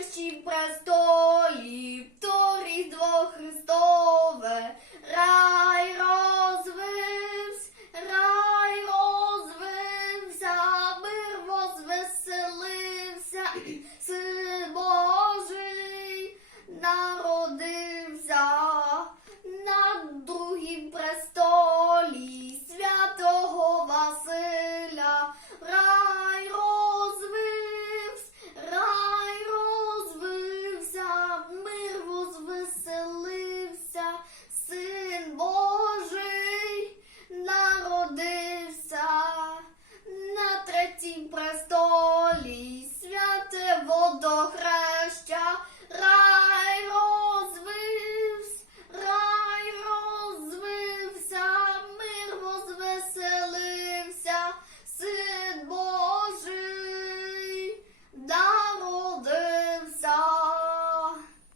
верующий простой.